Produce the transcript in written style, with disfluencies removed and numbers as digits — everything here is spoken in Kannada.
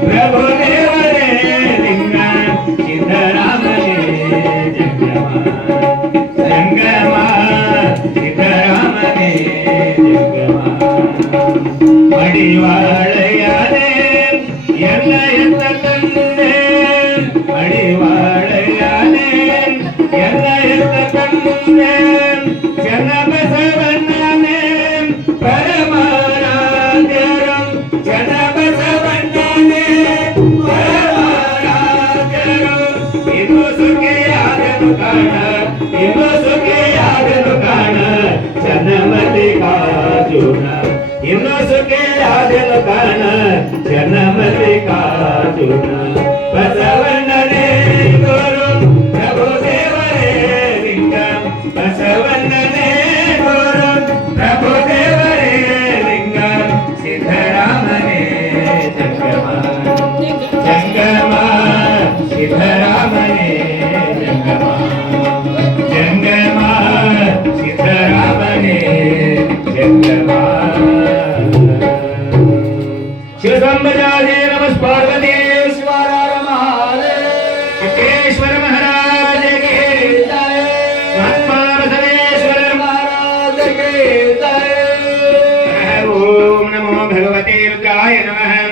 प्रभुदेवरे लिंग सिद्धरामने जंगमा सिद्धरामने जंगमा मडिवाळयाने ಎಲ್ಲ ಎತ್ತ ತಂದೆ ಮಡಿವಾಳಯಾನೆ ಎಲ್ಲ ಎತ್ತ ತಂದೆ ಜನಬಸವಣ್ಣನೇ ಪರಮಾರಾಧ್ಯರು ಜನಬಸವಣ್ಣನೇ ಪರಮಾರಾಧ್ಯರು ಇದು ಸುಖಿಯಾದನು ಕಾಣ ಇದು ಸುಖಿಯಾದನು ಕಾಣ ಜನಮಲ್ಲಿಕಾರ್ಜುನ ಇನ್ನು ಸುಖಿಯಾದನು ಕಾಣ ಜನಮಲ್ಲಿಕಾರ್ಜುನ ಬಸವಣ್ಣನೇ ಗುರು ಪ್ರಭುದೇವರೇ ಲಿಂಗ ಬಸವಣ್ಣನೇ ಗುರು ಪ್ರಭುದೇವರೇ ಲಿಂಗ ಸಿದ್ಧರಾಮನೇ ಜಂಗಮ ಜಂಗಮ ಸಿದ್ಧರಾಮನೇ ಜಂಗಮ ಜಂಗಮ ಸಿದ್ಧರಾಮನೇ ಜಂಗಮ शिवसंबजाजे नमः पार्वती शिवारार महादेव सिद्धेश्वर महाराज की जय महात्मा बसवेश्वर महाराज की जय ओम नमो भगवते रुद्राय नमः